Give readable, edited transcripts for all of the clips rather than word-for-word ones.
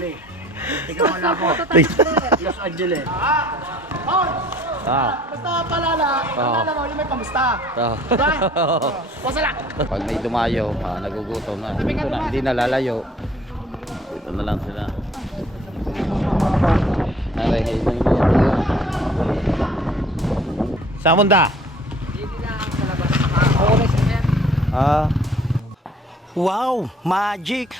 Cali. Ikaw wala po. Los Angeles. Basta palala mo, yung may pamusta. Diba? Pasala. Pag may dumayo, nagugutom na. Dito na, hindi na lalayo. Dito na lang sila. Saan punta? Wow, magic.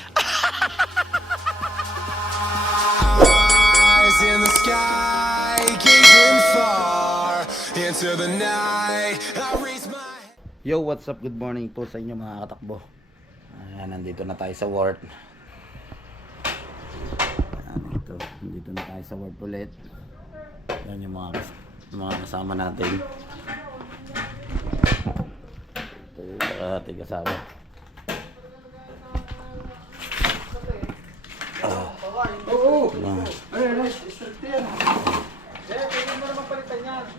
Eyes in the sky, gazing far into the night. I raise my Yo, what's up? Good morning po sa inyo mga katakbo. Ayan, nandito na tayo sa ward. Nandito na tayo sa ward ulit. Yan yung mga kasama natin. Ito yung ating kasama.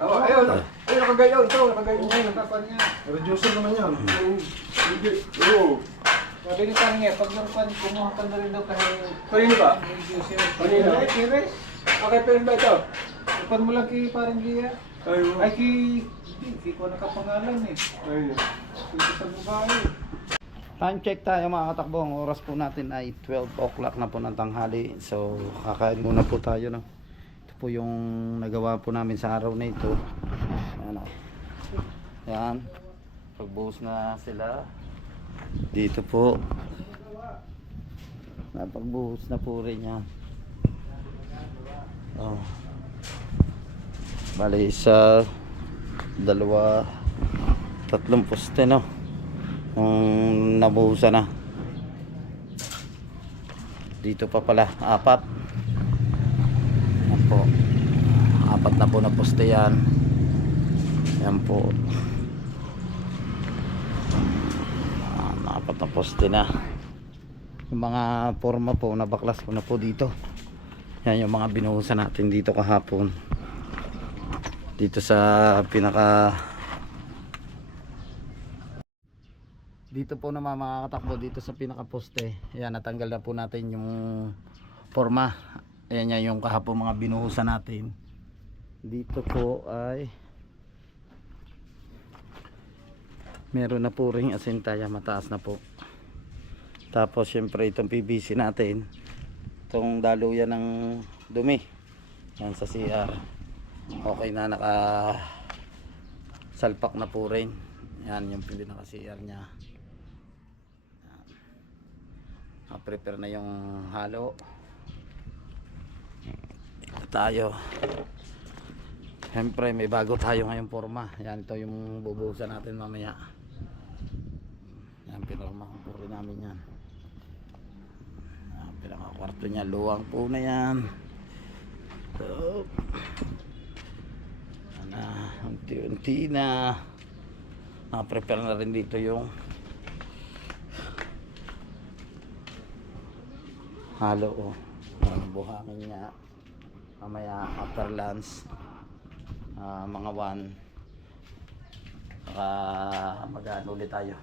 Ayun, nakagayaw. Ito, nakagayaw niya. Nakakuan niya. Reducer naman yan. Sabi ni Tangye, pag nakuan, kumuha ka na rin daw kahit... Kanino ba? Reducer. Kanino? Kire. Okay, pero ba ito? Ipan mo lang kay parang Gia. Ay, kay ko nakapangalan eh. Ayun. Dito sa babae. Time check tayo mga katakbo. Ang oras po natin ay 12 o'clock na po ng tanghali. So kakain muna po tayo, no? Ito po yung nagawa po namin sa araw na ito. Ayan, o. Ayan. Pagbuhos na sila. Dito po. Napagbuhos na po rin yan. Oh. Bali isa, dalawa, tatlong poste, no? Nabuhusan na. Dito pa pala, apat. Yan po. Apat na po na poste yan. Yan po. Apat na poste na. Yung mga forma po, nabaklas ko na po dito. Yan yung mga binuhusan natin dito kahapon. Dito sa pinaka... Dito po naman mga katakbo, dito sa pinaka poste. Ayan, natanggal na po natin yung forma. Ayan yan yung kahapon mga binuhusan natin. Dito po ay meron na po ring asintaya, mataas na po. Tapos syempre itong PVC natin, itong daluyan ng dumi yan sa CR, okay na, naka salpak na po rin. Yan yung pinaka CR nya. Prepare na yung halo. Ito tayo. Siyempre may bago tayo ngayong forma. Yan, ito yung bubuhusan natin mamaya. Yan, pinorma po rin namin yan. Yan, pinakakwarto nya, luwang po na yan. So, unti-unti na. Prepare na rin dito yung halo, buhangin niya mamaya after lunch, mga 1 saka mag-ano ulit tayo,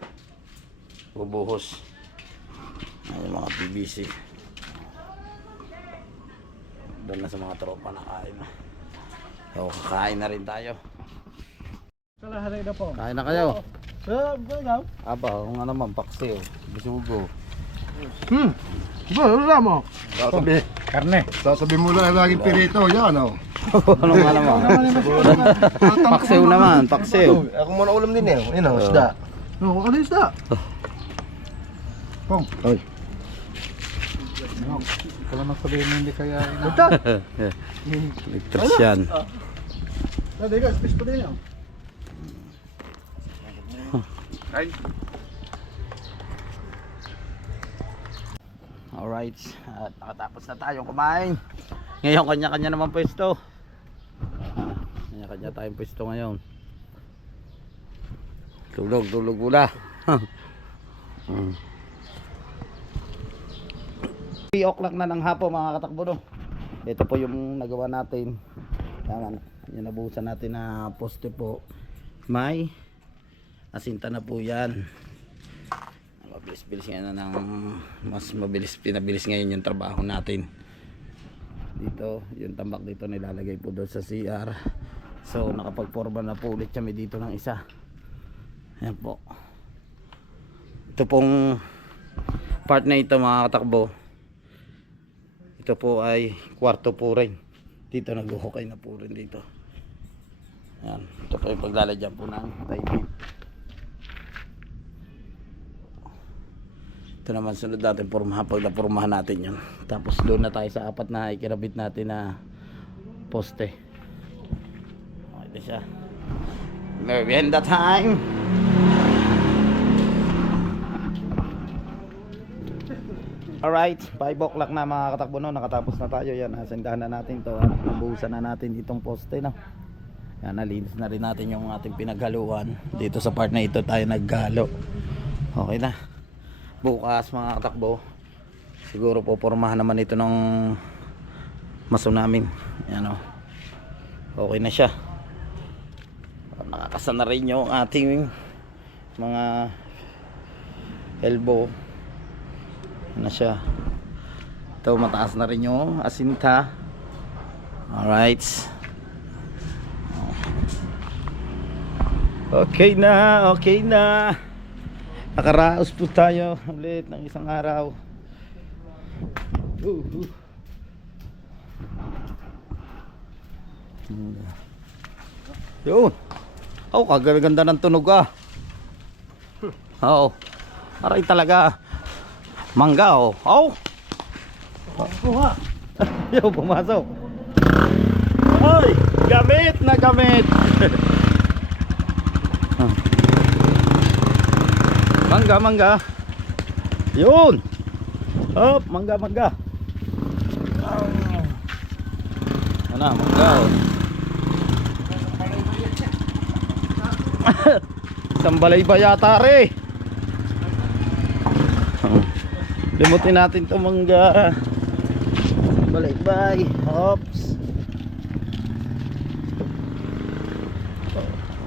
bubuhos yung mga PVC doon na sa mga tropa na kain. So kakain na rin tayo. Kalaharay na po. Kain na kayo. Ikaw? Aba, kung ano naman, paksiw, bisugo. Ano mo? Sasabi, Karne. sasabi mo lang laging pirito, yan o. Ano nga naman? Paksiw naman, paksiw. Ako muna ulam din eh, yun o, isda. No, ano isda? Pong. Oy. Kala nang sabihin mo hindi kaya. Ligtas yan. Dali ka, space pa din yan. Ay. Alright, at nakatapos na tayong kumain. Ngayon kanya-kanya naman pwesto. Kanya-kanya tayong pwesto ngayon. Tulog muna. 3 o'clock na ng hapon mga katakbo, no? Ito po yung nagawa natin. Tama, yung nabuhusan natin na poste po. May asinta na po yan. Mabilis-bilis nga na ng mas mabilis, pinabilis ngayon yung trabaho natin. dito. Yung tambak dito nilalagay po doon sa CR. So nakapagporma na po ulit kami dito ng isa. Ayan po. Ito pong part na ito mga katakbo, ito po ay kwarto po rin. Dito nag-uhukay na po rin dito. Ayan. Ito po yung paglalagyan po ng tape. Ito naman sunod natin pormahan pag napurmahan natin yun. Tapos doon na tayo sa apat na ikinabit natin na poste. Okay, ito siya. Merienda time. Alright, 5 o'clock na mga katakbo, no? Nakatapos na tayo. Yan, asendahan na natin to at nabuhusan na natin itong poste, no? Yan, nalinis na rin natin yung ating pinaghaluan. Dito sa part na ito tayo naghalo. Okay na. Bukas mga katakbo, siguro po pormahan naman ito ng maso namin. Yan, o. Okay na siya. Nakakasa na rin yung ating mga elbow na siya. Ito mataas na rin yung asinta. Alright. Okay na, okay na. Nakaraos po tayo ulit ng isang araw. Yun. Oh, kaganda ng tunog ah. Oo. Aray talaga. Mangga oh. Oh. Kuha. Yo, pumasok. Ay, gamit na gamit. Mangga, mangga. Yun. Hop, mangga, mangga. Ano, mangga oh. Sambalay ba yata re? Limutin natin ito mangga. Balaybay. Hops.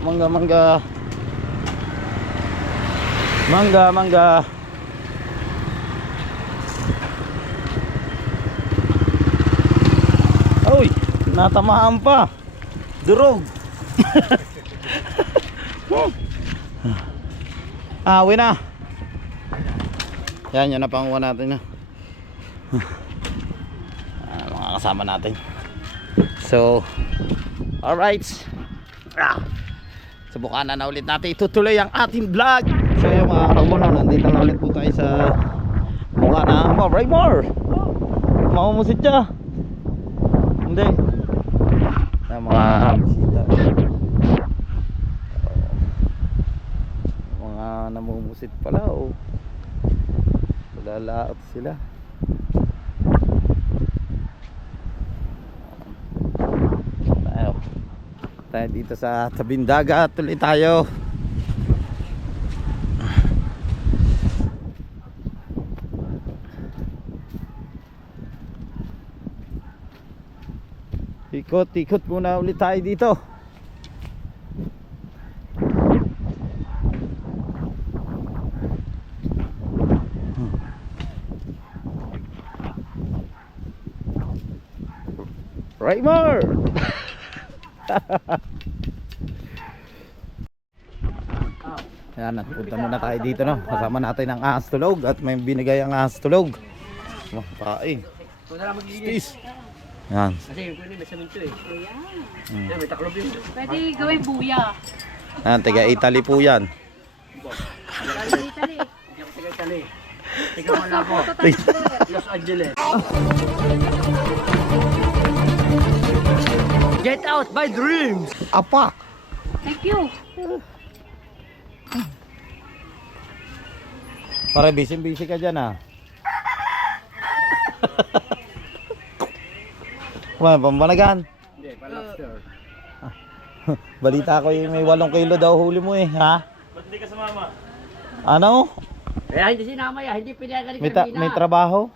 Mangga, mangga. Mangga, mangga. Uy, natamaan pa. Durog. Awi na. Yan, yan na panguha natin na. Mga kasama natin. So, alright. Subukan na ulit natin itutuloy ang ating vlog. So yung mga kamuno, nandito na ulit po tayo sa mukha na Raymore. Mamumusit siya. Hindi. Sa mga bisita. Mga namumusit pala o. Lalaot sila. Tayo dito sa tabing dagat. Tuloy tayo. Ikot-ikot muna ulit tayo dito. Raymore! Yan, punta muna tayo dito, no? Kasama natin ang ahas tulog at may binigay ang ahas tulog. Makain. Ito na lang maglinis. Yan. Kasi yung pwede may saminto eh. Yan, may taklob yun. Pwede gawin buya. Yan, taga Italy po yan. Italy. Hindi ako taga-Italy. Taga wala ko. Los Angeles. Get out my dreams! Apa! Thank you. Para busy-busy ka dyan ah. Pambanagan. Hindi, pa-lobster. Balita ko yung may 8 kilo daw huli mo eh, ha? Ba't hindi ka sumama? Ano? Kaya hindi sinama yan, hindi pinayagan ni May, Carmina. may trabaho?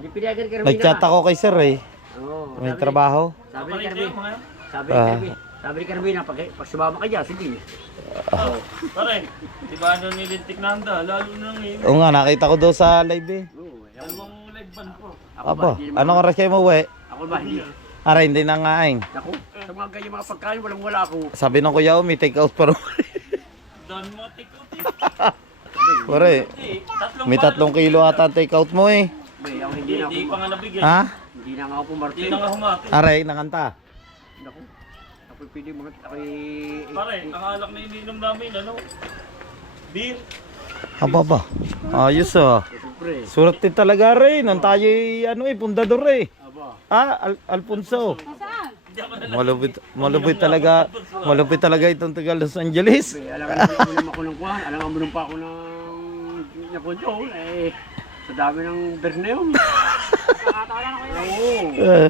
Hindi pinayagan ni Carmina. Nag-chat ako kay sir eh. Oo, May sabi- trabaho? Sabi ni Carmina. Sabi ni Carmina, pag sumama ka dyan, sige. Pare, di ba ano nilintik na handa? Lalo na ngayon. Oo nga, nakita ko daw sa live eh. Oo, Dalawang Ako Apo, ba? Hindi naman- anong oras kayo mauwi? Ako ba? Hindi. Aray, hindi na ngain. Ako, sa mga ganyan mga pagkain, wala ako. Sabi ng kuya ko, may take out pa rin. Doon mo, tikuti. Pare, may 3 kilo ata ang take out mo eh. Bay, ako hindi na ako. Hindi pa nga nabigyan. Ha? Hindi na nga ako pumarte. Hindi na nga humati. Aray, nakanta. Ako. Ako pwede mga Pare, ang alak na ininom namin, ano? Beer. Aba ba? Ayos ah. Siyempre. Surat din talaga rin. Nang tayo pundador eh. Aba. Alfonso. Nasaan? Malupit talaga itong taga Los Angeles. Bay, alam mo ako ng kuhan. Alam mo pa ako ng napunto. Sa dami ng Berneo. Nakatawa na kayo. Oo.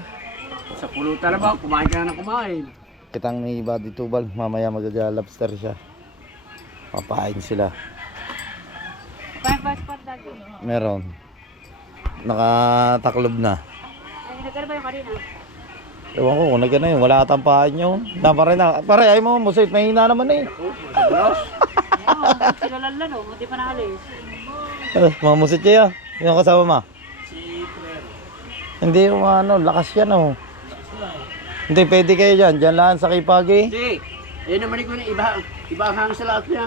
Sa pulutan na ba? Kumain ka na kumain. Kitang ni Buddy Tubal, mamaya magja-lobster siya. Papain sila. Five spot lagi. Meron. Nakataklob na. Ay, nagkano ba yung kanina? Ewan ko kung nagana yun. Wala atang paan yun. Pare, ay mo, musit, mahina naman eh. Oo, sila lala no. Hindi pa nakalis. Mga musit siya. Yung kasama ma. Si Claire. Hindi yung lakas yan oh. Hindi, pwede kayo dyan. Dyan lang sa Kipagi. Hindi. Ayun naman ko na iba ang hangin sa lahat niya.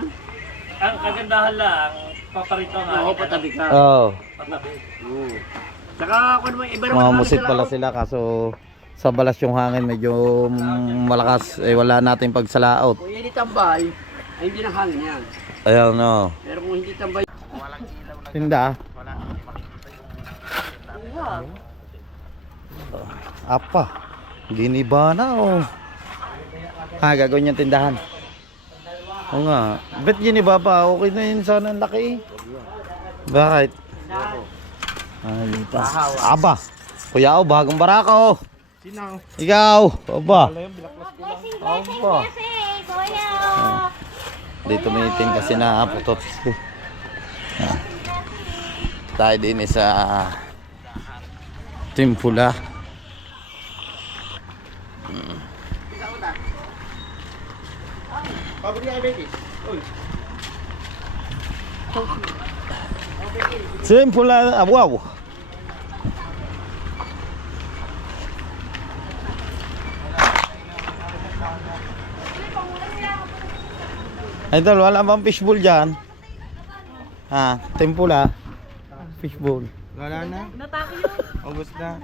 Ang kagandahan lang, paparito nga. Oo, patabi ka. Oo. Patabi. Oo. Tsaka ako naman iba naman Mga hangin musit sa pala lahat. sila kaso sa balas yung hangin medyo malakas. Wala natin pagsalaot. Kung hindi tambay, ay hindi nang hangin yan. Ayan no. Pero kung hindi tambay, Tinda. Apa? Giniba na oh. Gagawin niyang tindahan. Oo nga. Bet giniba pa. Okay na yun sana ang laki. Bakit? Ay, lipas. Aba. Kuya o, bagong baraka oh. Sino? Ikaw. Aba. Aba. Dito meeting kasi na putot. Tayo din sa Timpula. Timpula, wow. Idol, wala bang fishbowl dyan? Ha, Timpula. Fishbowl. Wala na. Natake yun. Ubus na.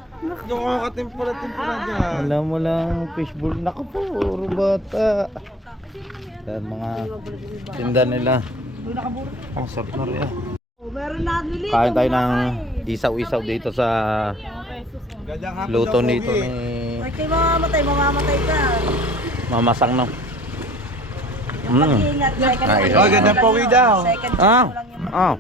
Yung ako katimpula dyan. Alam mo lang, fishbowl. Naku po, puro bata. Yan mga tinda nila. Oh, sarap na rin. Kain tayo ng isaw-isaw dito sa luto nito ni Mamamatay ka. Mamasang no. Pag-iingat, second Oh, ganda pogi daw. Second chance Ah, mo lang yun. ah.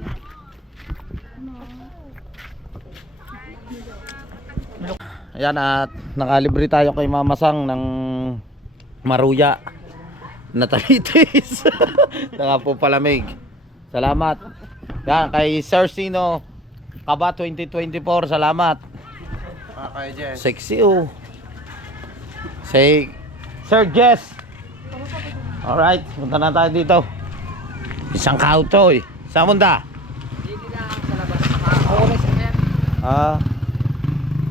Ayan at nakalibre tayo kay Mamasang ng maruya na talitis. Saka po palamig. Salamat. Yan kay Sir Sino Kaba 2024. Salamat. Kaya dyan. Sexy oh. Say Sir Jess. Alright, punta na tayo dito. Isang kautoy. Saan munda?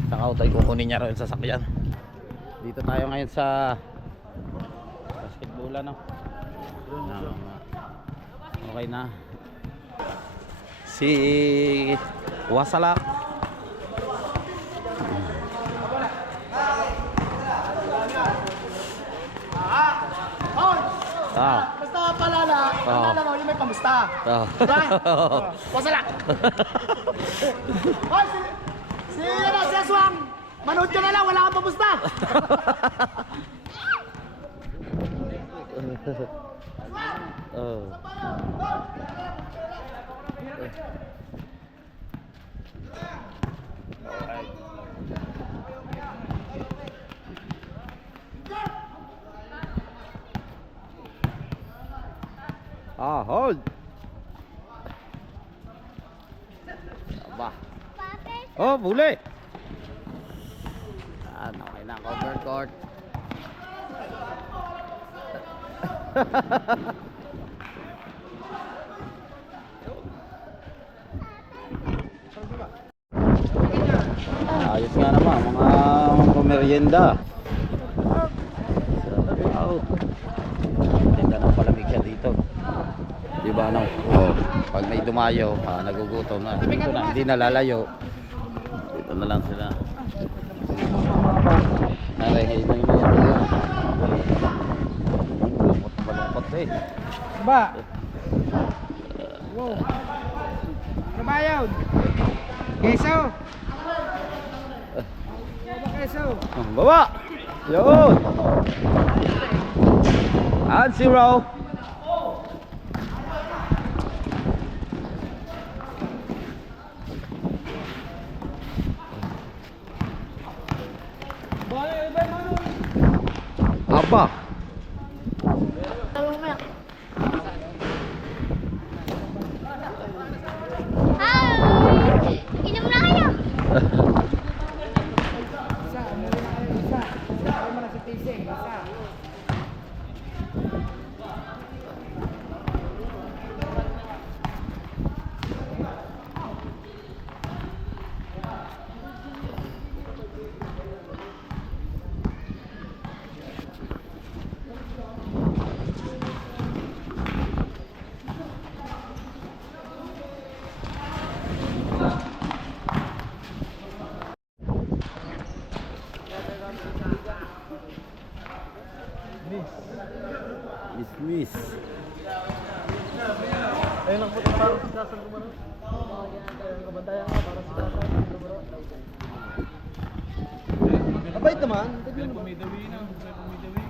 Isang kautoy, kukunin niya rin sa sasakyan. Dito tayo ngayon sa basketball no? Okay na. Si Wasalak. Basta palala. Palala mo, yung may pamusta. Wasalak. Hoy, si Aswang. Manood ka na lang, wala kang pamusta. Oh. Hold. Aba. Oh, buli. Okay na, cover court. Ayos nga naman, mga pamerienda. Wow. Tinda ng palamig siya dito. Di ba ano? Oh, pag may dumayo, nagugutom na. Dito na, hindi na lalayo. Dito na lang sila. Narahay na yung mga tuyo. Malungkot eh. Ba? Wow. Ano ba yun? Keso? Keso? Baba! Yun! And zero. Apa? Inom na kayo. Miss. Ayun lang po ito parang sasang gumano. Kabantayan ka para sa sasang gumano. Mabait naman. Pumidawi na. Pumidawi.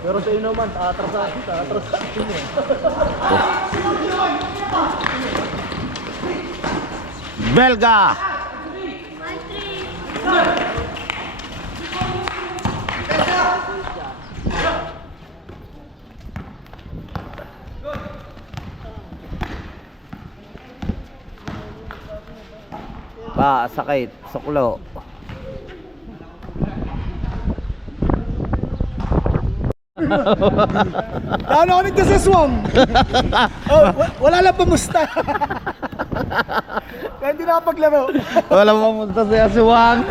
Pero sa inyo naman, atrasasin niyo. Belga! Pa, sakit, suklo. Ano ako nito sa swam? Oh, wala lang pamusta. Kaya hindi nakapaglaro. Wala mo pumunta sa Aswang.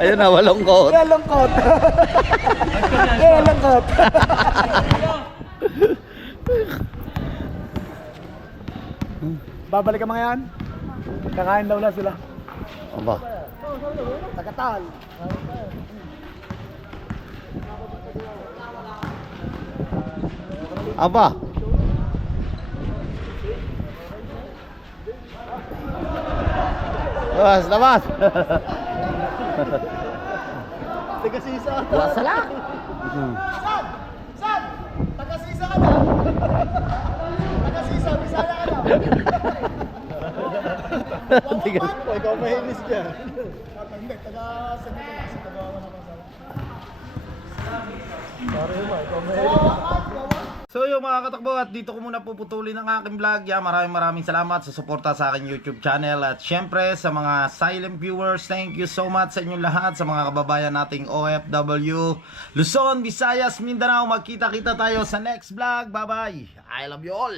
Ayun na, walong coat. Kaya lungkot. Kaya lungkot. Babalik ka mga yan? Kakain daw na sila. Aba. Tagatal. Aba. Labas. Taga-sisa. Wasala. San? Taga-sisa ka na. Taga-sisa, Bisaya ka na. Ikaw mahinis dyan. Hindi, taga-sisa ka na. Sorry ba, ikaw mahinis. So yung mga katakbo, at dito ko muna puputulin ang aking vlog. Maraming salamat sa suporta sa aking YouTube channel. At syempre sa mga silent viewers, thank you so much sa inyong lahat. Sa mga kababayan nating OFW, Luzon, Visayas, Mindanao. Magkita-kita tayo sa next vlog. Bye bye. I love you all.